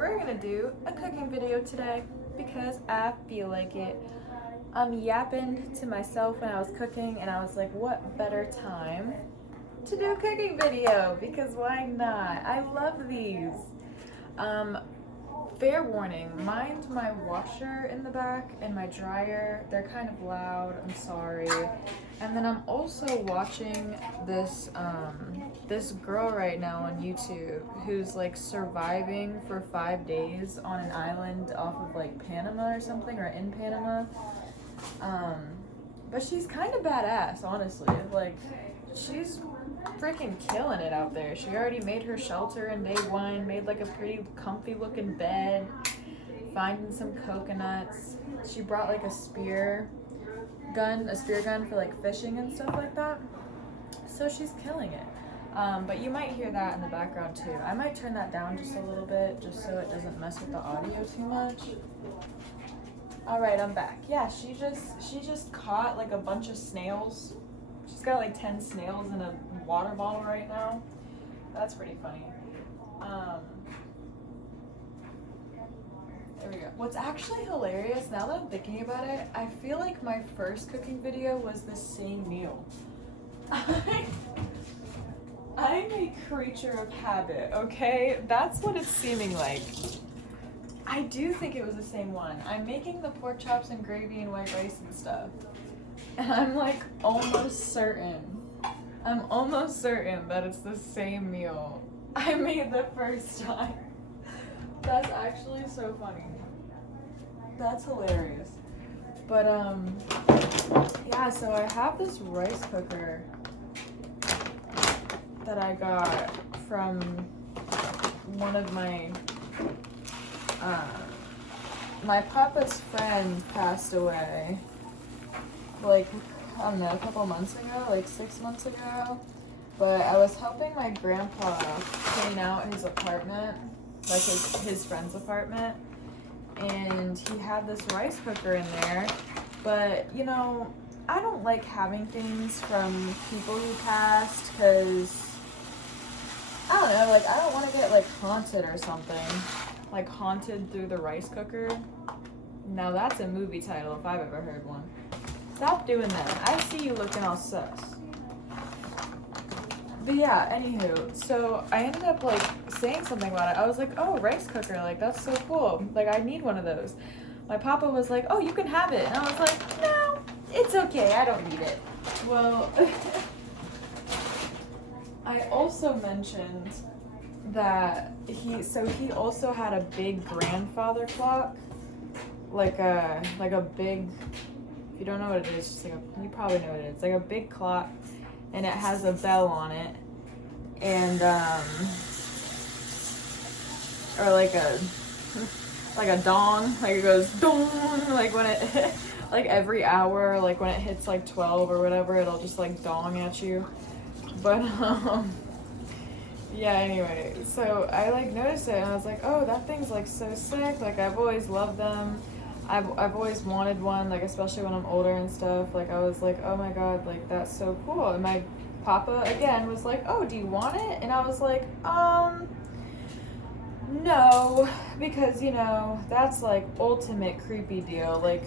we're gonna do a cooking video today because I feel like it. I'm yapping to myself when I was cooking and I was like, what better time to do a cooking video, because why not? I love these. Fair warning, mind my washer in the back and my dryer. They're kind of loud, I'm sorry. And then I'm also watching this this girl right now on YouTube who's like surviving for 5 days on an island off of like Panama or something, or in Panama. But she's kind of badass, honestly. Like, she's freaking killing it out there. She already made her shelter in day one, made like a pretty comfy looking bed, finding some coconuts. She brought like a spear gun for like fishing and stuff like that. So she's killing it. But you might hear that in the background too. I might turn that down just a little bit just so it doesn't mess with the audio too much. All right, I'm back. Yeah, she just caught like a bunch of snails. She's got like 10 snails in a water bottle right now. That's pretty funny. There we go. What's actually hilarious, now that I'm thinking about it, I feel like my first cooking video was the same meal. I'm a creature of habit, okay? That's what it's seeming like. I do think it was the same one. I'm making the pork chops and gravy and white rice and stuff. And I'm like almost certain that it's the same meal I made the first time. That's actually so funny. That's hilarious. But yeah, so I have this rice cooker that I got from one of my my papa's friend passed away like, I don't know, a couple months ago, like 6 months ago. But I was helping my grandpa clean out his apartment, like his friend's apartment, and he had this rice cooker in there. But, you know, I don't like having things from people who passed, because, I don't know, like, I don't want to get, like, haunted or something. Like, haunted through the rice cooker. Now that's a movie title if I've ever heard one. Stop doing that. I see you looking all sus. But yeah, anywho, so I ended up like saying something about it. I was like, oh, rice cooker, like that's so cool. Like I need one of those. My papa was like, oh, you can have it. And I was like, no, it's okay, I don't need it. Well, I also mentioned that he also had a big grandfather clock. Like a big, if you don't know what it is, just like you probably know what it is. It's like a big clock, and it has a bell on it, and or like a dong, like it goes dong, like when it like every hour, like when it hits like 12 or whatever, it'll just like dong at you. But yeah, anyway, so I like noticed it and I was like, oh, that thing's like so sick. Like I've always loved them. I've always wanted one, like especially when I'm older and stuff. Like I was like, oh my god, like that's so cool. And my papa again was like, oh, do you want it? And I was like, no, because you know that's like ultimate creepy deal. Like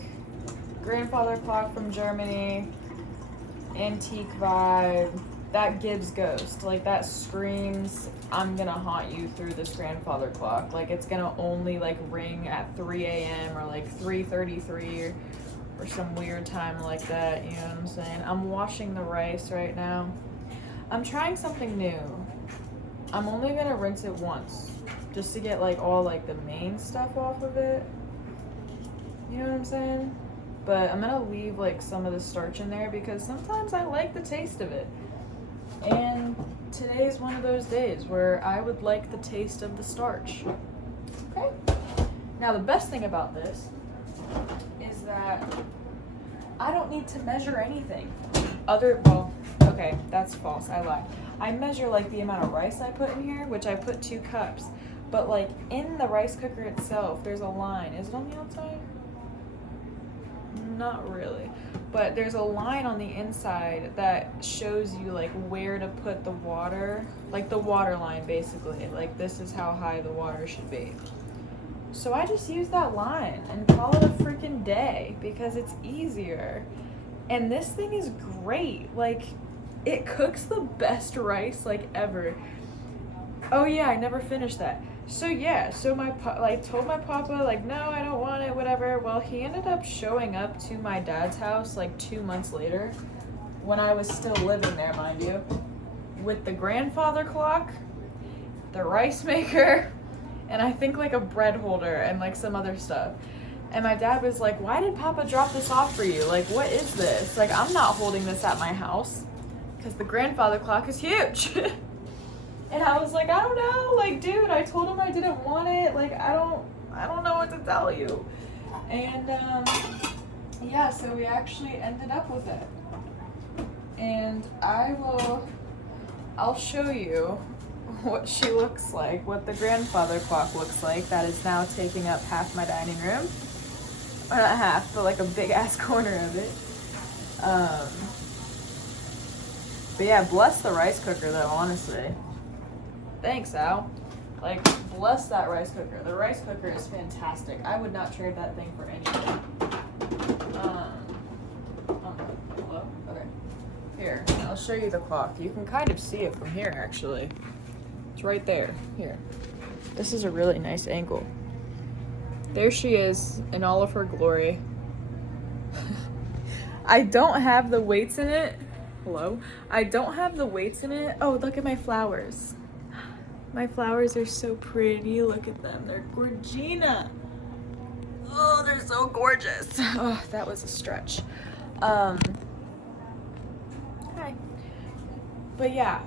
grandfather clock from Germany, antique vibe. That gives ghost. Like that screams, I'm gonna haunt you through this grandfather clock. Like it's gonna only like ring at 3 a.m. or like 3:33 or some weird time like that. You know what I'm saying? I'm washing the rice right now. I'm trying something new. I'm only gonna rinse it once just to get like all like the main stuff off of it. You know what I'm saying? But I'm gonna leave like some of the starch in there because sometimes I like the taste of it. And today's one of those days where I would like the taste of the starch. Okay? Now the best thing about this is that I don't need to measure anything. Okay, that's false, I lied. I measure like the amount of rice I put in here, which I put 2 cups. But like in the rice cooker itself, there's a line. Is it on the outside? Not really. But there's a line on the inside that shows you like where to put the water, like the water line basically. Like this is how high the water should be. So I just use that line and call it a freaking day because it's easier. And this thing is great. Like, it cooks the best rice, like, ever. Oh yeah, I never finished that. So yeah, so told my papa, like, no, I don't want it, whatever. Well, he ended up showing up to my dad's house like 2 months later, when I was still living there, mind you, with the grandfather clock, the rice maker, and I think like a bread holder and like some other stuff. And my dad was like, why did Papa drop this off for you? Like, what is this? Like, I'm not holding this at my house because the grandfather clock is huge. And I was like, I don't know. Like, dude, I told him I didn't want it. Like, I don't know what to tell you. And yeah, so we actually ended up with it. And I'll show you what she looks like, what the grandfather clock looks like. That is now taking up half my dining room. Or not half, but like a big ass corner of it. But yeah, bless the rice cooker though, honestly. Thanks, Al. Like, bless that rice cooker. The rice cooker is fantastic. I would not trade that thing for anything. Hello? Okay. Here, I'll show you the clock. You can kind of see it from here, actually. It's right there. Here. This is a really nice angle. There she is in all of her glory. I don't have the weights in it. Hello? I don't have the weights in it. Oh, look at my flowers. My flowers are so pretty. Look at them. They're Gorgina. Oh, they're so gorgeous. Oh, that was a stretch. Hi. But yeah,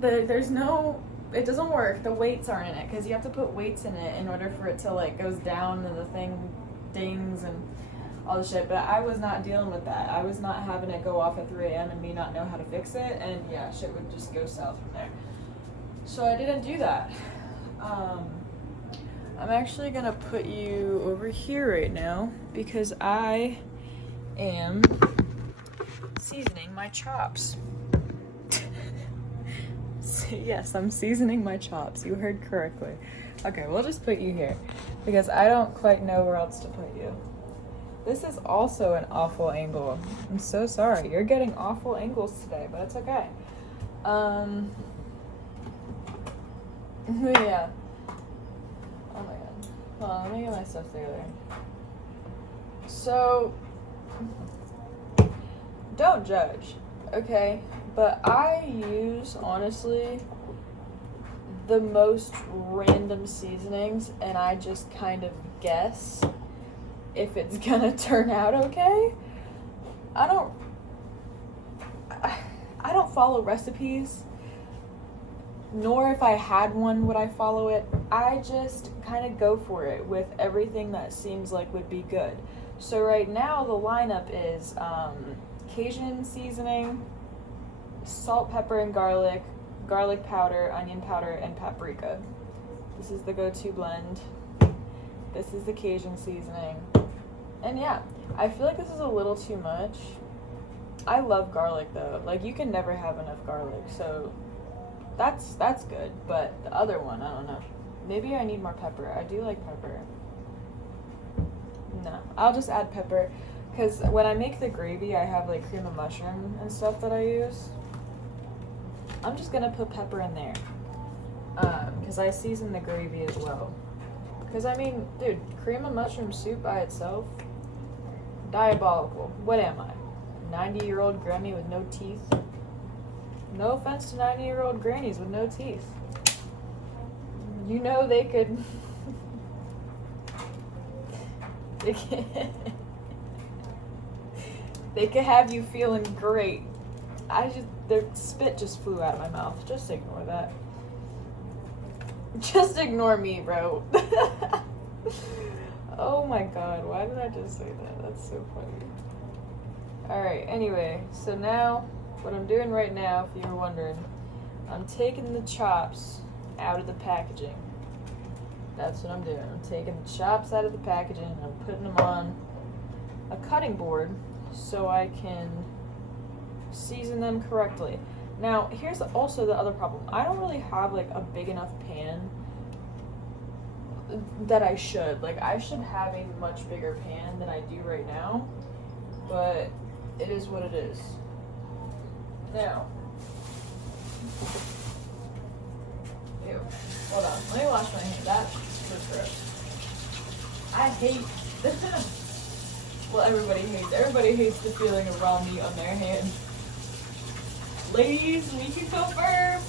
there's no, it doesn't work. The weights aren't in it because you have to put weights in it in order for it to like goes down and the thing dings and all the shit. But I was not dealing with that. I was not having it go off at 3 a.m. and me not know how to fix it. And yeah, shit would just go south from there. So I didn't do that. I'm actually gonna put you over here right now because I am seasoning my chops. Yes, I'm seasoning my chops. You heard correctly. Okay, we'll just put you here because I don't quite know where else to put you. This is also an awful angle. I'm so sorry. You're getting awful angles today, but it's okay. Yeah. Oh my god. Hold on, let me get my stuff together. So, don't judge, okay? But I use, honestly, the most random seasonings, and I just kind of guess if it's gonna turn out okay. I don't follow recipes, nor if I had one would I follow it. I just kind of go for it with everything that seems like would be good. So right now the lineup is Cajun seasoning, salt, pepper, and garlic, garlic powder, onion powder, and paprika. This is the go-to blend. This is the Cajun seasoning. And yeah, I feel like this is a little too much. I love garlic though. Like, you can never have enough garlic, so that's good. But the other one, I don't know. Maybe I need more pepper. I do like pepper. No, I'll just add pepper. Because when I make the gravy, I have like cream of mushroom and stuff that I use. I'm just gonna put pepper in there. Because I season the gravy as well. Because I mean, dude, cream of mushroom soup by itself, diabolical. What am I? 90-year-old granny with no teeth? No offense to 90-year-old grannies with no teeth. You know they could... they could have you feeling great. Their spit just flew out of my mouth. Just ignore that. Just ignore me, bro. Oh my god, why did I just say that? That's so funny. Alright, anyway, so now, what I'm doing right now, if you were wondering, I'm taking the chops out of the packaging. That's what I'm doing. I'm taking the chops out of the packaging and I'm putting them on a cutting board so I can season them correctly. Now, here's also the other problem. I don't really have like a big enough pan. that I should. Like, I should have a much bigger pan than I do right now, but it is what it is. Now, ew, hold on, let me wash my hand. That's gross. I hate, well, everybody hates the feeling of raw meat on their hands. Ladies, we can confirm.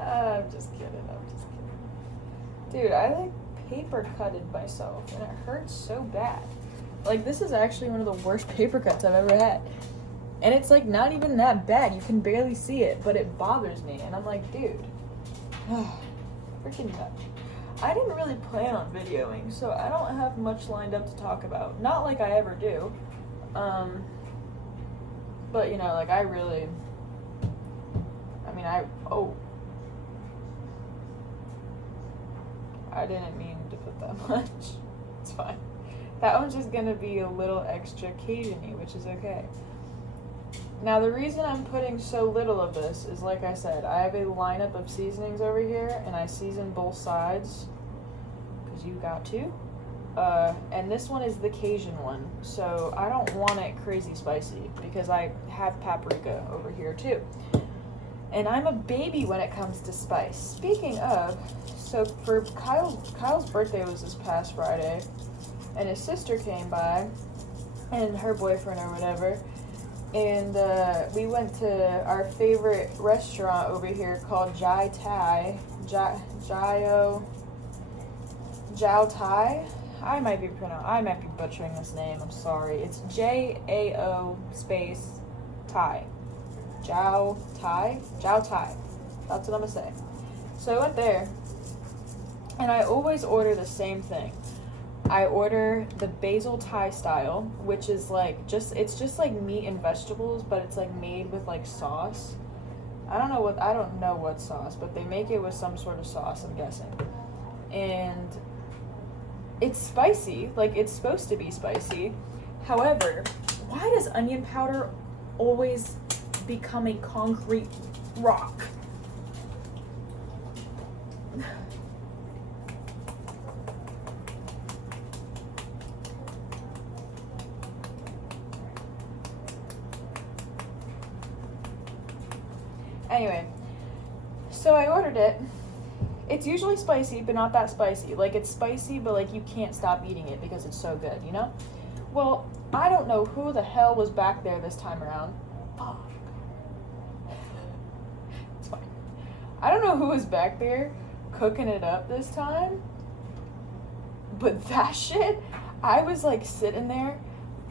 I'm just kidding. Dude, I like paper cutted myself and it hurts so bad. Like, this is actually one of the worst paper cuts I've ever had. And it's like not even that bad. You can barely see it, but it bothers me. And I'm like, dude, freaking nuts. I didn't really plan on videoing, so I don't have much lined up to talk about. Not like I ever do. But, you know, like, I didn't mean to put that much. It's fine. That one's just gonna be a little extra Cajun-y, which is okay. Now, the reason I'm putting so little of this is, like I said, I have a lineup of seasonings over here, and I season both sides, because you got to. And this one is the Cajun one, so I don't want it crazy spicy, because I have paprika over here too. And I'm a baby when it comes to spice. Speaking of, so for Kyle's birthday was this past Friday, and his sister came by, and her boyfriend or whatever, and we went to our favorite restaurant over here called Jiao Thai. I might be butchering this name. I'm sorry. It's JAO space Thai. Jiao Thai. That's what I'm gonna say. So I went there, and I always order the same thing. I order the basil Thai style, which is like it's just like meat and vegetables, but it's like made with like sauce. I don't know what sauce, but they make it with some sort of sauce, I'm guessing. And it's spicy, like it's supposed to be spicy. However, why does onion powder always become a concrete rock? Anyway, so I ordered it. It's usually spicy, but not that spicy. Like, it's spicy, but like you can't stop eating it because it's so good, you know? Well, I don't know who the hell was back there this time around. Fuck. It's fine. I don't know who was back there cooking it up this time, but that shit, I was like sitting there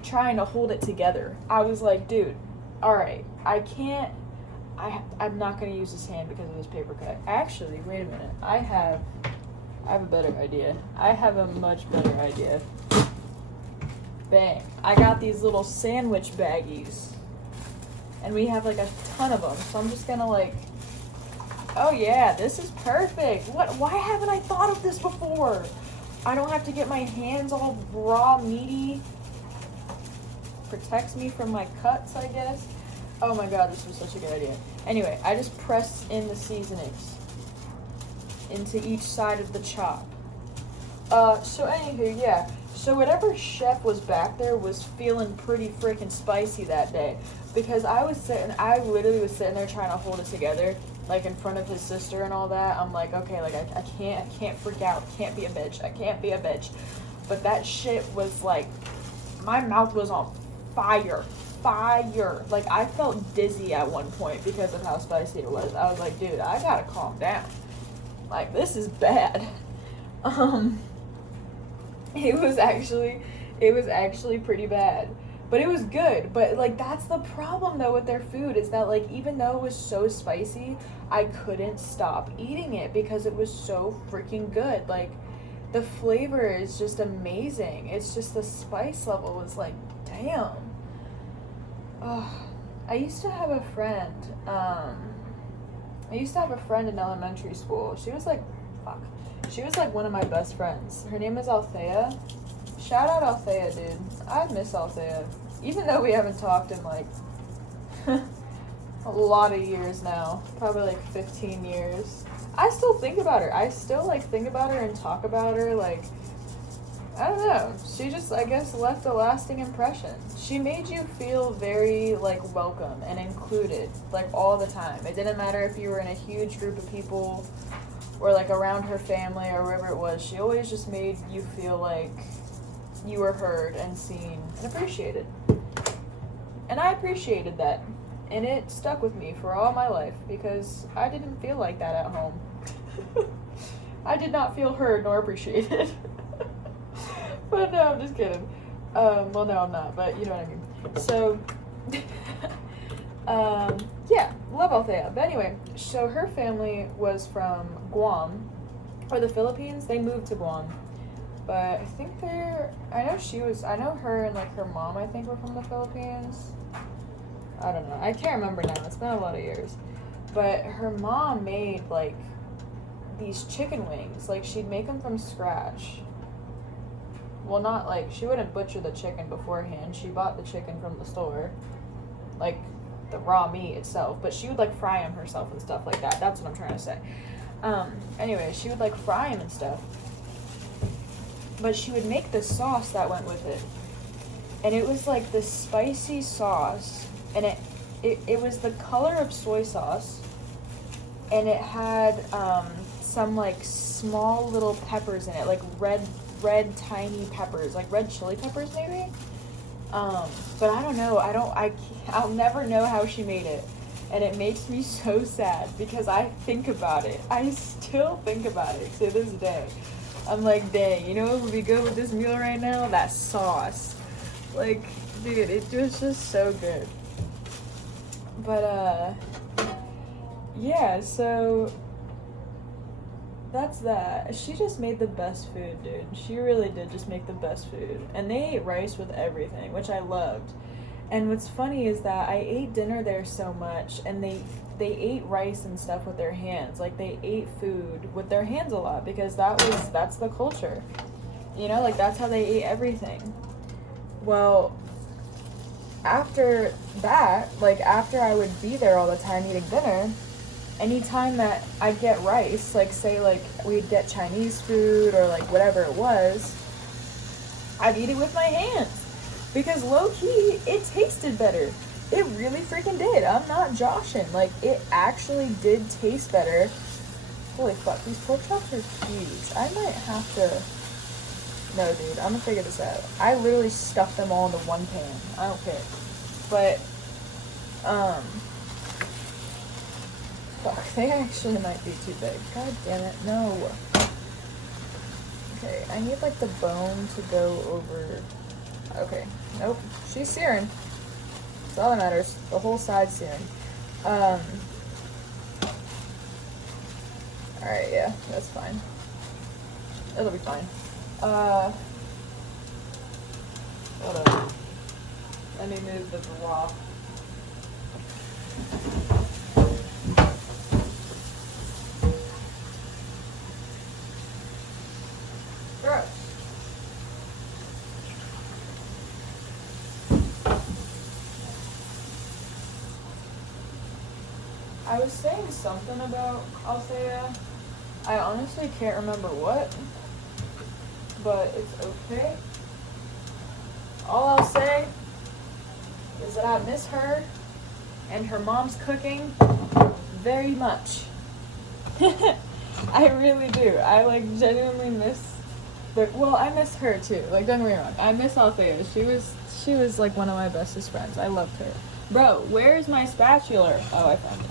trying to hold it together. I was like, dude, alright, I'm not going to use this hand because of this paper cut. Actually, wait a minute. I have a better idea. I have a much better idea. Bang. I got these little sandwich baggies. And we have like a ton of them. So I'm just going to like, oh yeah, this is perfect. Why haven't I thought of this before? I don't have to get my hands all raw, meaty. Protects me from my cuts, I guess. Oh my god, this was such a good idea. Anyway, I just press in the seasonings into each side of the chop. So anywho, yeah. So whatever chef was back there was feeling pretty freaking spicy that day. Because I literally was sitting there trying to hold it together, like in front of his sister and all that. I'm like, okay, like I can't freak out. I can't be a bitch. But that shit was like, my mouth was on fire. Like, I felt dizzy at one point because of how spicy it was. I was like, dude, I gotta calm down. Like, this is bad. It was actually pretty bad. But it was good. But, like, that's the problem, though, with their food, is that, like, even though it was so spicy, I couldn't stop eating it because it was so freaking good. Like, the flavor is just amazing. It's just the spice level was like, damn. Oh, I used to have a friend in elementary school. She was like one of my best friends. Her name is Althea. Shout out Althea, dude. I miss Althea. even though we haven't talked in like a lot of years now, probably like 15 years, I still think about her. I still like think about her and talk about her. Like, I don't know. She just, I guess, left a lasting impression. She made you feel very like welcome and included, like all the time. It didn't matter if you were in a huge group of people or like around her family or wherever it was. She always just made you feel like you were heard and seen and appreciated. And I appreciated that. And it stuck with me for all my life because I didn't feel like that at home. I did not feel heard nor appreciated. But no, I'm just kidding. Well, no, I'm not, but you know what I mean. So, yeah, love Althea. But anyway, so her family was from Guam, or the Philippines. They moved to Guam. But I think I know her and like her mom, I think, were from the Philippines. I don't know. I can't remember now. It's been a lot of years. But her mom made like these chicken wings. Like she'd make them from scratch. Well, not like, she wouldn't butcher the chicken beforehand. She bought the chicken from the store. Like the raw meat itself. But she would like fry them herself and stuff like that. That's what I'm trying to say. Anyway, she would like fry them and stuff. But she would make the sauce that went with it. And it was like this spicy sauce. And it was the color of soy sauce. And it had some like small little peppers in it. Like red tiny peppers. Like red chili peppers maybe? But I don't know. I'll never know how she made it. And it makes me so sad because I think about it. I still think about it to this day. I'm like, dang, you know what would be good with this meal right now? That sauce. Like, dude, it was just so good. But, yeah, so that's that. She just made the best food, dude. She really did just make the best food. And they ate rice with everything, which I loved. And what's funny is that I ate dinner there so much, and they ate rice and stuff with their hands. Like, they ate food with their hands a lot because that's the culture. You know, like, that's how they ate everything. Well, after that, like, after I would be there all the time eating dinner, anytime that I'd get rice, like, say, like, we'd get Chinese food or, like, whatever it was, I'd eat it with my hands. Because low-key, it tasted better. It really freaking did. I'm not joshing. Like, it actually did taste better. Holy fuck, these pork chops are huge. I might have to... No, dude, I'm gonna figure this out. I literally stuffed them all into one pan. I don't care. But, fuck, they actually might be too big. God damn it, no. Okay, I need, like, the bone to go over... Okay, nope. She's searing. That's all that matters. The whole side's searing. Alright, yeah, that's fine. It'll be fine. Hold on. Let me move the block. Gross. I was saying something about Althea. I honestly can't remember what, but it's okay. All I'll say is that I miss her and her mom's cooking very much. I really do. I like genuinely miss I miss her too. Like, don't get me wrong. I miss Althea. She was like one of my bestest friends. I loved her. Bro, where's my spatula? Oh, I found it.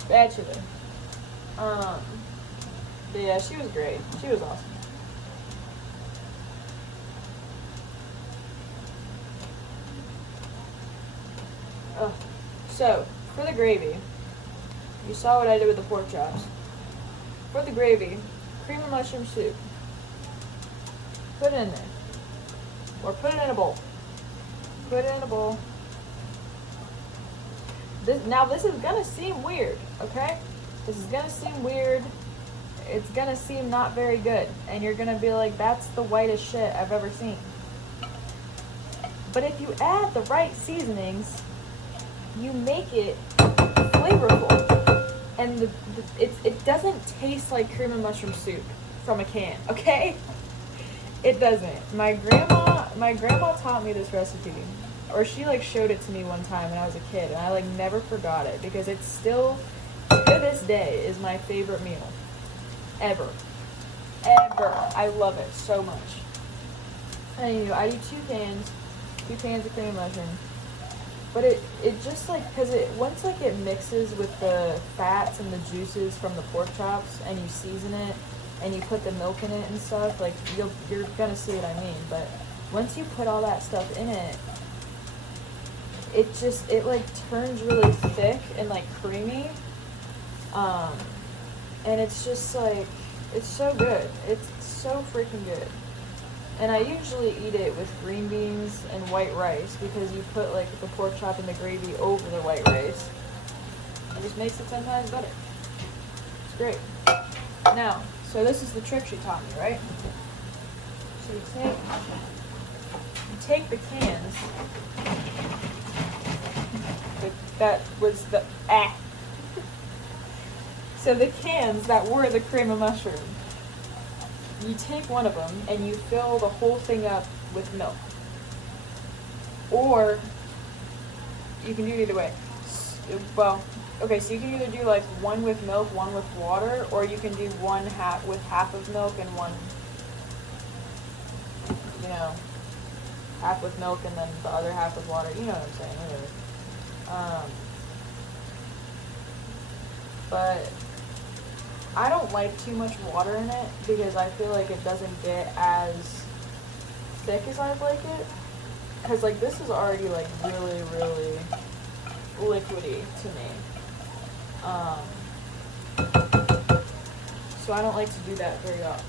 Spatula. But yeah, she was great. She was awesome. So, for the gravy, you saw what I did with the pork chops. For the gravy, cream and mushroom soup. Put it in there. Or put it in a bowl. Put it in a bowl. Now this is gonna seem weird, okay? This is gonna seem weird. It's gonna seem not very good. And you're gonna be like, that's the whitest shit I've ever seen. But if you add the right seasonings, you make it flavorful. And it doesn't taste like cream of mushroom soup from a can, okay? It doesn't. My grandma taught me this recipe. Or she like showed it to me one time when I was a kid, and I like never forgot it because it's still, to this day, is my favorite meal. Ever. I love it so much. Anyway, I do 2 cans of cream of mushroom. But it just like, because once like it mixes with the fats and the juices from the pork chops and you season it and you put the milk in it and stuff, like you're gonna see what I mean. But once you put all that stuff in it, it like turns really thick and like creamy. And it's just like, it's so good. It's so freaking good. And I usually eat it with green beans and white rice because you put like the pork chop and the gravy over the white rice. It just makes it 10 times better. It's great. Now, so this is the trick she taught me, right? So you take the cans. That was the So the cans that were the cream of mushroom, you take one of them and you fill the whole thing up with milk. Or you can do it either way. Well, okay, so you can either do like one with milk, one with water, or you can do one with half of milk and one, half with milk and then the other half with water. You know what I'm saying, whatever. But I don't like too much water in it because I feel like it doesn't get as thick as I'd like it. Because like this is already like really, really liquidy to me. So I don't like to do that very often.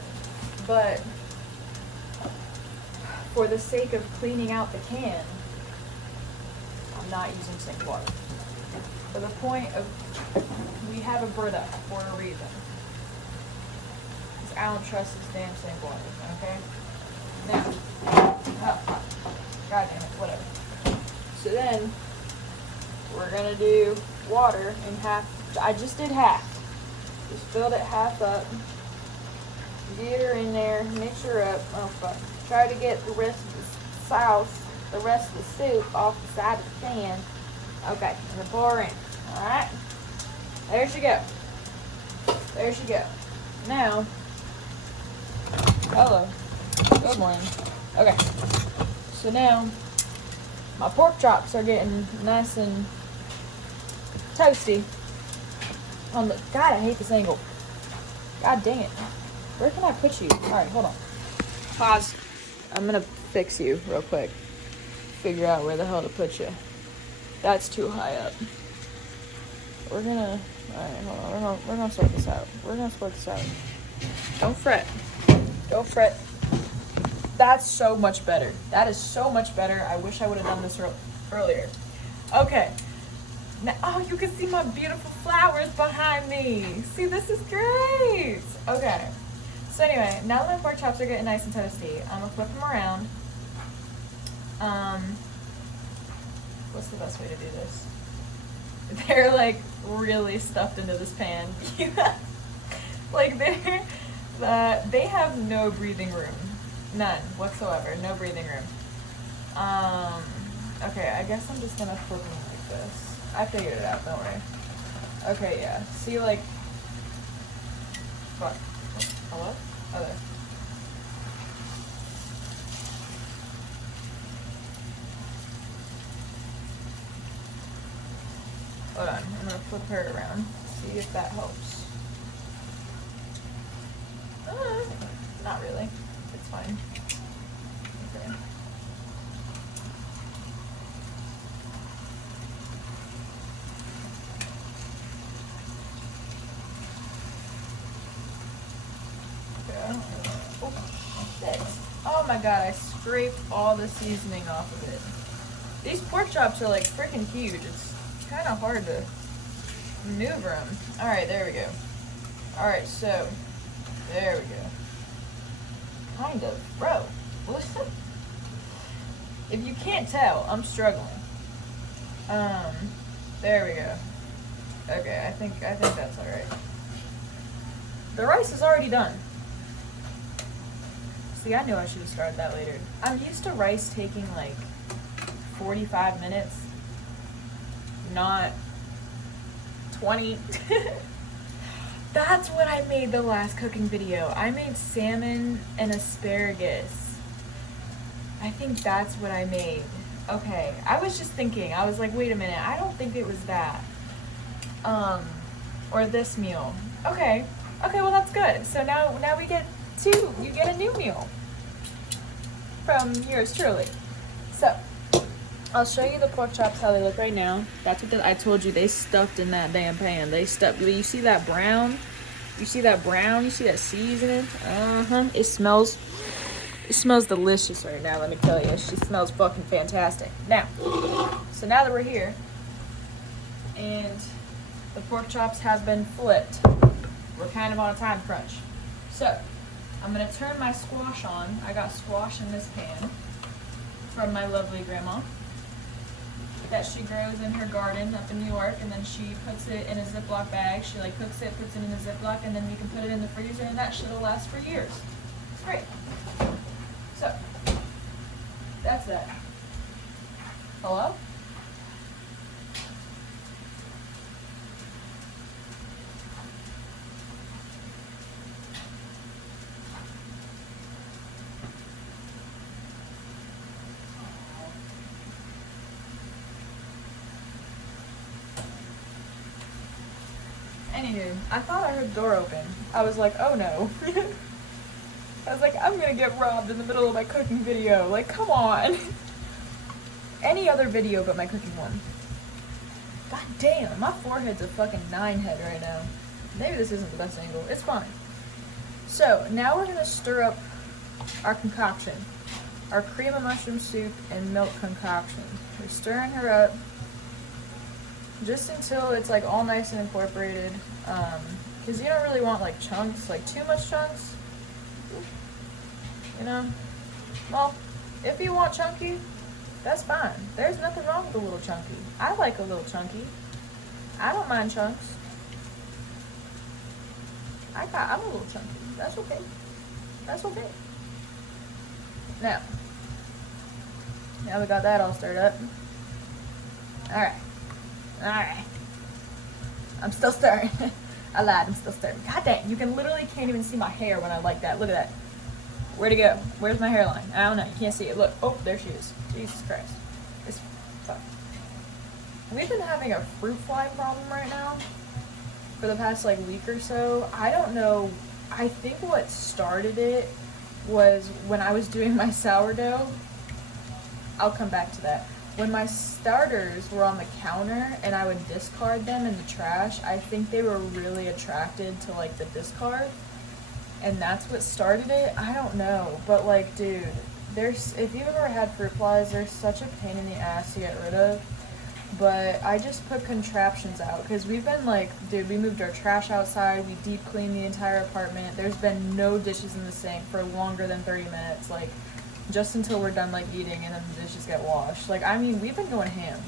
But for the sake of cleaning out the can, I'm not using sink water. For the point of, we have a Brita for a reason. Because I don't trust this damn sink water, okay? Now, god damn it, whatever. So then, we're gonna do water in half. I just did half. Just filled it half up. Get her in there, mix her up. Oh fuck. Try to get the rest of the sauce, the rest of the soup off the side of the pan. Okay, I'm gonna pour her in. Alright. There she go. There she go. Now, hello. Good morning. Okay. So now, my pork chops are getting nice and toasty. On the, God, I hate this angle. God dang it. Where can I put you? Alright, hold on. Pause. I'm gonna fix you real quick. Figure out where the hell to put you. That's too high up. We're gonna, alright, hold on. We're gonna sort this out. We're gonna sort this out. Don't fret. Don't fret. That's so much better. That is so much better. I wish I would have done this earlier. Okay. Now, oh, you can see my beautiful flowers behind me. See, this is great. Okay. So anyway, now that my pork chops are getting nice and toasty, I'm gonna flip them around. What's the best way to do this? They're like really stuffed into this pan. Like they have no breathing room. None whatsoever. No breathing room. Okay, I guess I'm just gonna flip them like this. I figured it out, don't worry. Okay, yeah. See, like, what? Hello? Oh, there. Hold on, I'm gonna flip her around. See if that helps. Not really. It's fine. Okay. Oh, shit. Oh my god, I scraped all the seasoning off of it. These pork chops are like freaking huge. It's kind of hard to maneuver them. Alright, there we go. Alright, so, there we go. Kind of. Bro. If you can't tell, I'm struggling. There we go. Okay, I think that's alright. The rice is already done. See, I knew I should have started that later. I'm used to rice taking like 45 minutes, not 20. That's what I made the last cooking video. I made salmon and asparagus. I think that's what I made. Okay, I was just thinking, I was like, wait a minute, I don't think it was that. Or this meal. Okay, well that's good. So now we get two, you get a new meal from yours truly. So, I'll show you the pork chops how they look right now. That's what I told you, they stuffed in that damn pan. They stuffed, you see that brown? You see that brown? You see that seasoning? It smells delicious right now, let me tell you. She smells fucking fantastic. Now, so now that we're here, and the pork chops have been flipped, we're kind of on a time crunch. So, I'm gonna turn my squash on. I got squash in this pan from my lovely grandma that she grows in her garden up in New York, and then she puts it in a Ziploc bag. She like cooks it, puts it in a Ziploc, and then you can put it in the freezer, and that shit'll last for years. It's great. So, that's that. Hello? Anywho, I thought I heard the door open. I was like, oh no. I was like, I'm gonna get robbed in the middle of my cooking video. Like, come on. Any other video but my cooking one. God damn, my forehead's a fucking 9 head right now. Maybe this isn't the best angle. It's fine. So, now we're gonna stir up our concoction. Our cream of mushroom soup and milk concoction. We're stirring her up just until it's like all nice and incorporated. Because you don't really want like chunks, like too much chunks. You know? Well, if you want chunky, that's fine. There's nothing wrong with a little chunky. I like a little chunky. I don't mind chunks. I'm a little chunky. That's okay. That's okay. Now we got that all stirred up. Alright. I'm still stirring. I lied, I'm still stirring. God dang, you can literally can't even see my hair when I like that. Look at that. Where'd it go? Where's my hairline? I don't know. You can't see it. Look. Oh, there she is. Jesus Christ. It's fuck. We've been having a fruit fly problem right now for the past like week or so. I don't know. I think what started it was when I was doing my sourdough. I'll come back to that. When my starters were on the counter and I would discard them in the trash, I think they were really attracted to like the discard. And that's what started it. I don't know, but like, dude, if you've ever had fruit flies, they're such a pain in the ass to get rid of. But I just put contraptions out because we've been like, dude, we moved our trash outside, we deep cleaned the entire apartment. There's been no dishes in the sink for longer than 30 minutes, like just until we're done like eating and then the dishes get washed. Like, I mean, we've been going ham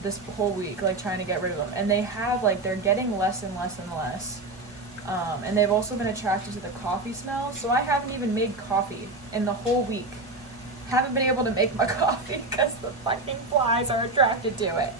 this whole week, like trying to get rid of them, and they have like, they're getting less and less and less. And they've also been attracted to the coffee smell, so I haven't even made coffee in the whole week. Haven't been able to make my coffee because the fucking flies are attracted to it.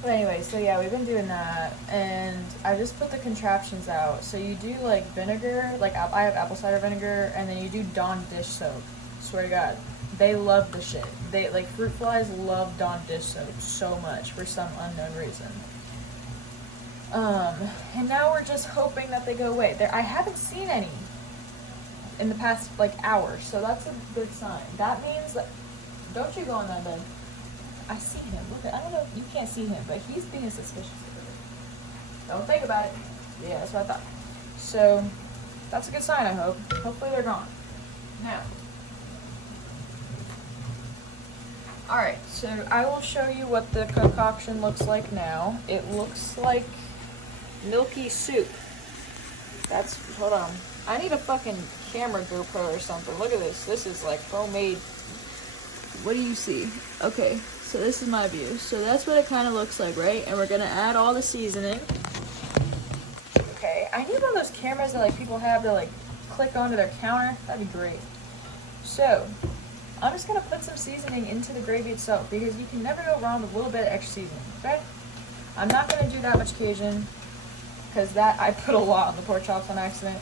But anyway, so yeah, we've been doing that, and I just put the contraptions out. So you do like vinegar, like I have apple cider vinegar, and then you do Dawn dish soap. Swear to God, they love the shit. They like, fruit flies love Dawn dish soap so much for some unknown reason. And now we're just hoping that they go away. I haven't seen any in the past like hour, so that's a good sign. That means that, don't you go on that bed. I see him. Look at, I don't know, you can't see him, but he's being suspicious. Don't think about it. Yeah, that's what I thought. So that's a good sign, I hope. Hopefully they're gone. Now, alright, so I will show you what the concoction looks like now. It looks like milky soup. Hold on. I need a fucking camera GoPro or something. Look at this. This is like homemade What do you see? Okay, so this is my view. So that's what it kind of looks like, right? And we're gonna add all the seasoning. Okay, I need one of those cameras that like people have to like click onto their counter. That'd be great. So I'm just gonna put some seasoning into the gravy itself because you can never go wrong with a little bit of extra seasoning, okay? I'm not gonna do that much Cajun because that I put a lot on the pork chops on accident.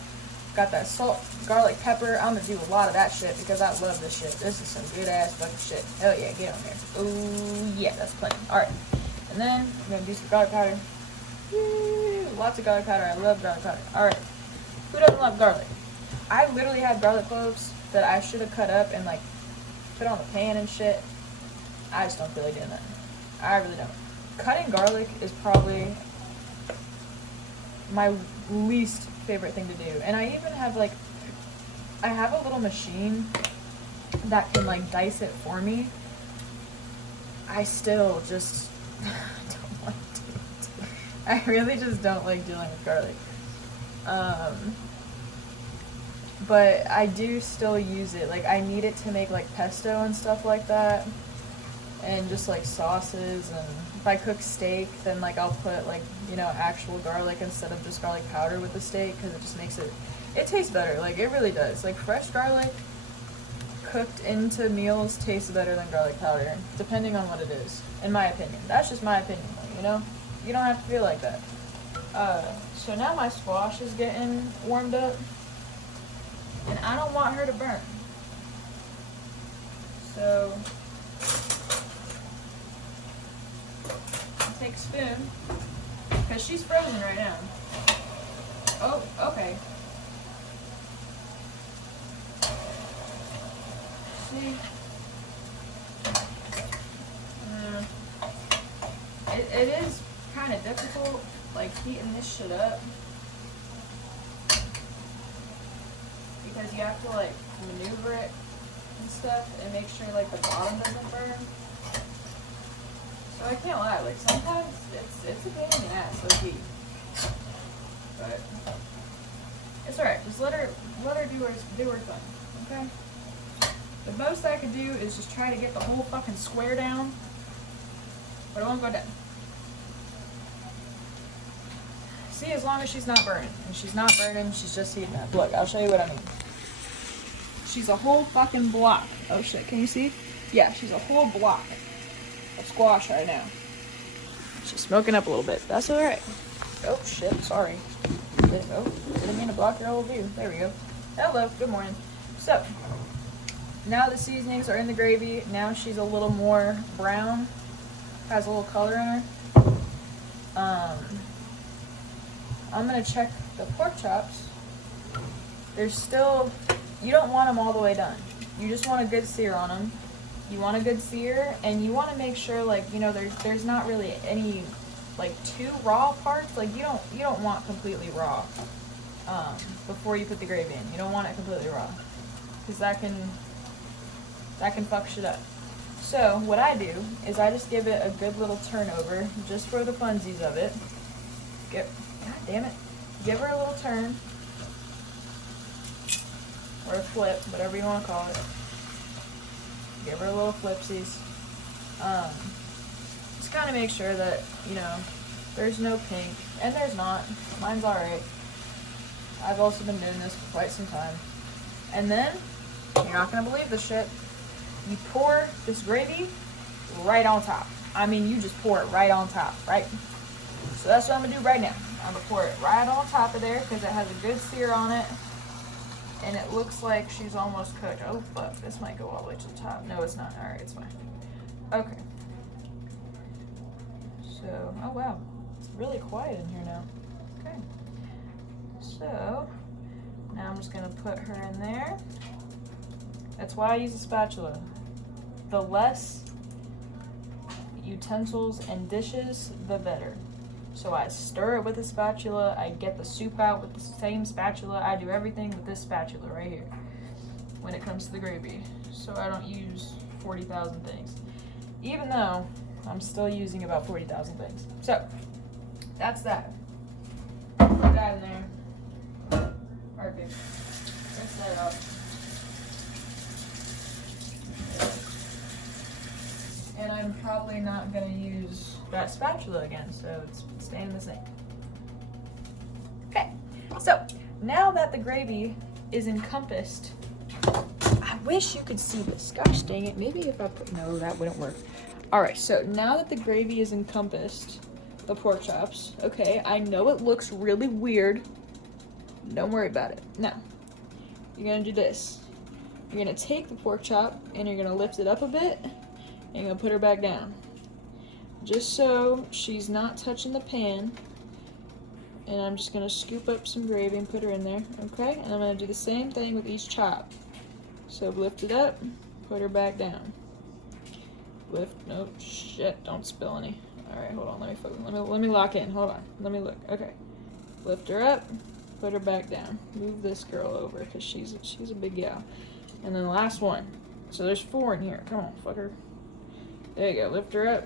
Got that salt, garlic, pepper. I'm gonna do a lot of that shit because I love this shit. This is some good ass fucking shit. Hell yeah, get on there. Oh yeah, that's plenty. Alright. And then I'm gonna do some garlic powder. Woo, lots of garlic powder. I love garlic powder. Alright. Who doesn't love garlic? I literally have garlic cloves that I should have cut up and like put on the pan and shit. I just don't feel like doing that. I really don't. Cutting garlic is probably my least favorite thing to do. And I even have like, I have a little machine that can like dice it for me. I still just don't like doing it. I really just don't like dealing with garlic. But I do still use it. Like I need it to make like pesto and stuff like that. And just like sauces, and if I cook steak, then like I'll put like, you know, actual garlic instead of just garlic powder with the steak because it just makes it tastes better. Like it really does. Like fresh garlic cooked into meals tastes better than garlic powder, depending on what it is, in my opinion. That's just my opinion, you know? You don't have to feel like that. So now my squash is getting warmed up, and I don't want her to burn. So take a spoon, because she's frozen right now. Oh, okay. See? It is kind of difficult, like, heating this shit up. Because you have to, like, maneuver it and stuff and make sure, like, the bottom doesn't burn. So I can't lie, like sometimes it's a pain in the ass, low key. But it's alright, just let her do her thing, okay? The most I could do is just try to get the whole fucking square down, but it won't go down. See, as long as she's not burning, and she's not burning, she's just heating up. Look, I'll show you what I mean. She's a whole fucking block. Oh shit, can you see? Yeah, she's a whole block of squash right now. She's smoking up a little bit. That's alright. Oh shit, sorry. Oh, didn't mean to block your whole view. There we go. Hello, good morning. So, now the seasonings are in the gravy. Now she's a little more brown. Has a little color in her. I'm gonna check the pork chops. There's still, you don't want them all the way done. You just want a good sear on them. You want a good sear, and you want to make sure, like, you know, there's not really any like too raw parts. Like you don't want completely raw before you put the gravy in. You don't want it completely raw because that can fuck shit up. So what I do is I just give it a good little turnover just for the funsies of it. God damn it. Give her a little turn or a flip, whatever you want to call it. Give her a little flipsies. Just kind of make sure that, you know, there's no pink. And there's not. Mine's alright. I've also been doing this for quite some time. And then, you're not going to believe this shit. You pour this gravy right on top. I mean, you just pour it right on top, right? So that's what I'm going to do right now. I'm going to pour it right on top of there because it has a good sear on it. And it looks like she's almost cooked. Oh, fuck. This might go all the way to the top. No, it's not. Alright, it's fine. Okay. So, oh, wow. It's really quiet in here now. Okay. So, now I'm just going to put her in there. That's why I use a spatula. The less utensils and dishes, the better. So I stir it with a spatula, I get the soup out with the same spatula, I do everything with this spatula right here when it comes to the gravy. So I don't use 40,000 things. Even though I'm still using about 40,000 things. So, that's that. Put that in there. Perfect. Rinse that up. I'm probably not gonna use that spatula again, so it's staying in the sink. Okay, so now that the gravy is encompassed, I wish you could see this. Gosh dang it, maybe if I put, no, that wouldn't work. All right, so now that the gravy is encompassed the pork chops, okay, I know it looks really weird. Don't worry about it. Now, you're gonna do this. You're gonna take the pork chop and you're gonna lift it up a bit and you're gonna put her back down. Just so she's not touching the pan. And I'm just gonna scoop up some gravy and put her in there, okay? And I'm gonna do the same thing with each chop. So lift it up, put her back down. Lift, no, shit, don't spill any. All right, hold on, let me focus. Let me lock in, hold on, let me look, okay. Lift her up, put her back down. Move this girl over, because she's a big gal. And then the last one. So there's 4 in here, come on, fucker. There you go, lift her up,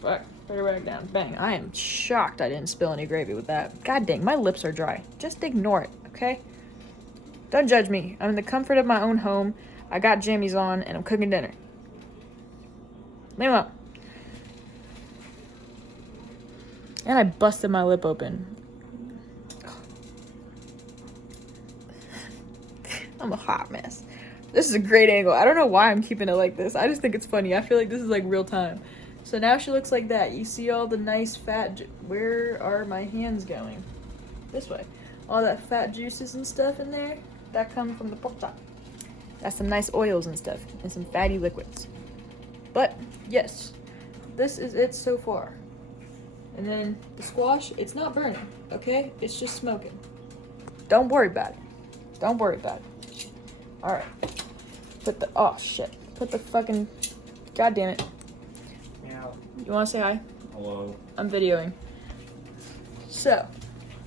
fuck, put her back down, bang. I am shocked I didn't spill any gravy with that. God dang, my lips are dry. Just ignore it, okay? Don't judge me. I'm in the comfort of my own home. I got jammies on, and I'm cooking dinner. Leave 'em up. And I busted my lip open. I'm a hot mess. This is a great angle. I don't know why I'm keeping it like this. I just think it's funny. I feel like this is like real time. So now she looks like that. You see all the nice fat... Where are my hands going? This way. All that fat juices and stuff in there, that come from the pork chop. That's some nice oils and stuff, and some fatty liquids. But, yes, this is it so far. And then the squash, it's not burning, okay? It's just smoking. Don't worry about it. Don't worry about it. Alright. Put the, oh shit. Put the fucking, god damn it. Meow. You wanna say hi? Hello. I'm videoing. So,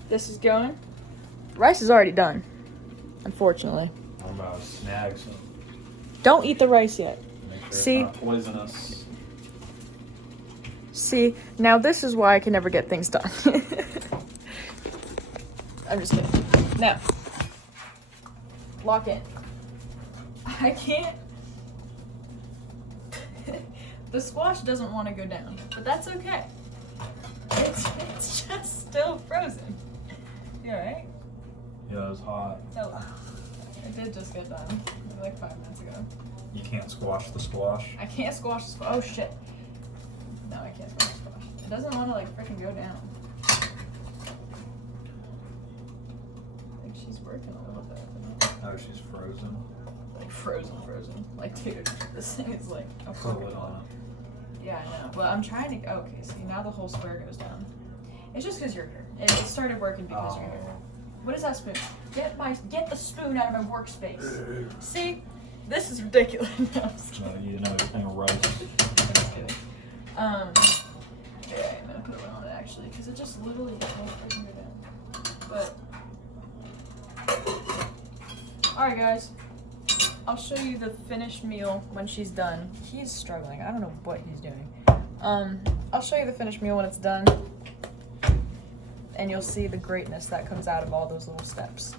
this is going. Rice is already done, unfortunately. I'm about to snag some. Don't eat the rice yet. Make sure See? it's not poisonous. See, now this is why I can never get things done. I'm just kidding. Now, lock in. I can't. The squash doesn't want to go down, but that's okay. It's just still frozen. You alright? Yeah, it was hot. Oh, it did just get done like 5 minutes ago. You can't squash the squash. I can't squash the squash. Oh shit. No, I can't squash the squash. It doesn't want to like freaking go down. I think she's working a little bit. Oh, she's frozen. Like frozen. Like dude, this thing is like a Put fucking it on Yeah, I know. Well, I'm trying to. Okay, see now the whole square goes down. It's just because you're here. It started working because you're here. What is that spoon? Get the spoon out of my workspace. See, this is ridiculous. No, I'm just kidding. You know everything right. I'm just kidding. Yeah, I'm gonna put one on it actually because it just literally won't freaking go down. But all right, guys. I'll show you the finished meal when she's done. He's struggling. I don't know what he's doing. I'll show you the finished meal when it's done. And you'll see the greatness that comes out of all those little steps.